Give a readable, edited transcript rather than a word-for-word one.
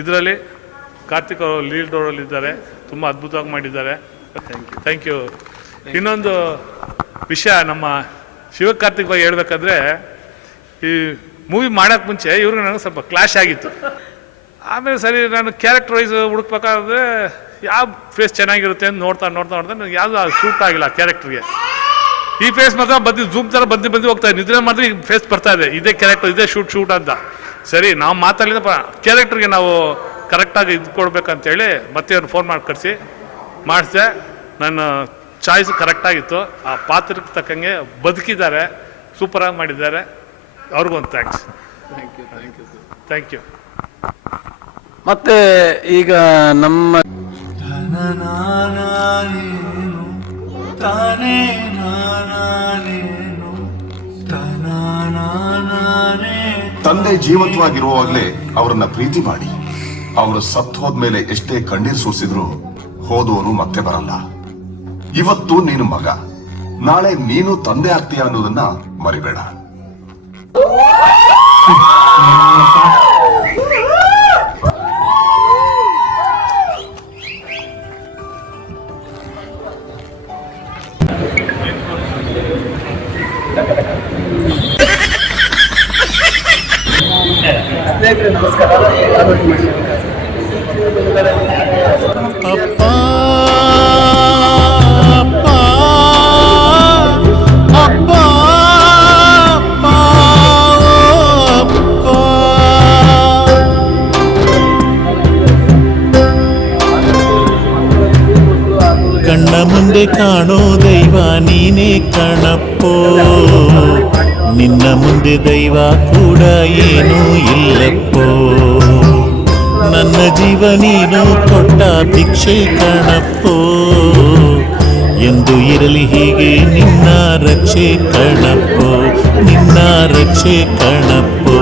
ಇದರಲ್ಲಿ ಕಾರ್ತಿಕ್ ಅವರು ಲೀಡ್ ರೋಡಲ್ಲಿದ್ದಾರೆ, ತುಂಬ ಅದ್ಭುತವಾಗಿ ಮಾಡಿದ್ದಾರೆ. Thank you. ಇನ್ನೊಂದು ವಿಷಯ ನಮ್ಮ ಶಿವಕಾರ್ತಿಕ್ ಬಗ್ಗೆ ಹೇಳ್ಬೇಕಾದ್ರೆ, ಈ ಮೂವಿ ಮಾಡೋಕ್ಕೆ ಮುಂಚೆ ಇವ್ರಿಗೆ ನನಗೆ ಸ್ವಲ್ಪ ಕ್ಲಾಶ್ ಆಗಿತ್ತು. ಆಮೇಲೆ ಸರಿ ನಾನು ಕ್ಯಾರೆಕ್ಟರ್ ವೈಸ್ ಹುಡುಕ್ಬೇಕಾದ್ರೆ ಯಾವ ಫೇಸ್ ಚೆನ್ನಾಗಿರುತ್ತೆ ಅಂತ ನೋಡ್ತಾ ನನಗೆ ಯಾವುದು ಶೂಟ್ ಆಗಿಲ್ಲ ಕ್ಯಾರೆಕ್ಟರ್ಗೆ. ಈ ಫೇಸ್ ಮಾತ್ರ ಝೂಮ್ ಥರ ಬಂದು ಹೋಗ್ತಾ ಇದೆ, ನಿದ್ರೆ ಮಾತ್ರ ಈ ಫೇಸ್ ಬರ್ತಾ ಇದೆ, ಇದೇ ಕ್ಯಾರೆಕ್ಟರ್, ಇದೇ ಶೂಟ್ ಅಂತ. ಸರಿ, ನಾವು ಮಾತಾಡಲಿಲ್ಲ, ಕ್ಯಾರೆಕ್ಟರ್ಗೆ ನಾವು ಕರೆಕ್ಟಾಗಿ ಇದು ಕೊಡ್ಬೇಕಂತೇಳಿ ಮತ್ತೆ ಅವ್ರು ಫೋನ್ ಮಾಡಿ ಕರೆಸಿ ಮಾಡಿಸಿದೆ. ನನ್ನ ಚಾಯ್ಸ್ ಕರೆಕ್ಟಾಗಿತ್ತು. ಆ ಪಾತ್ರಕ್ಕೆ ತಕ್ಕಂಗೆ ಬದುಕಿದ್ದಾರೆ, ಸೂಪರಾಗಿ ಮಾಡಿದ್ದಾರೆ. ಅವ್ರಿಗೊಂದು ಥ್ಯಾಂಕ್ಸ್. Thank you. ಮತ್ತೆ ಈಗ ನಮ್ಮ ತಂದೆ ಜೀವಂತವಾಗಿರುವಾಗಲೇ ಅವರನ್ನ ಪ್ರೀತಿ ಮಾಡಿ, ಅವರು ಸತ್ತು ಹೋದ್ಮೇಲೆ ಎಷ್ಟೇ ಕಣ್ಣೀರು ಸುರಿಸಿದ್ರು ಹೋದವರು ಮತ್ತೆ ಬರಲ್ಲ. ಇವತ್ತು ನೀನು ಮಗ, ನಾಳೆ ನೀನು ತಂದೆ ಆಗ್ತೀಯ ಅನ್ನೋದನ್ನ ಮರಿಬೇಡ. ನಮಸ್ಕಾರ. ಅಪ್ಪ ಅಪ್ಪ ಅಪ್ಪ ಅಪ್ಪ. ಕಣ್ಣ ಮುಂದೆ ಕಾಣೋ ದೈವ ನೀನೇ ಕಣಪ್ಪೋ, ನಿನ್ನ ಮುಂದೆ ದೈವ ಕೂಡ ಏನೂ ಇಲ್ಲಪ್ಪೋ. ನನ್ನ ಜೀವ ನೀನು ಕೊಟ್ಟ ಭಿಕ್ಷೆ ಕಣಪ್ಪೋ, ಎಂದು ಇರಲಿ ಹೀಗೆ ನಿನ್ನ ರಕ್ಷೆ ಕಣಪ್ಪೋ, ನಿನ್ನ ರಕ್ಷೆ ಕಣಪ್ಪೋ.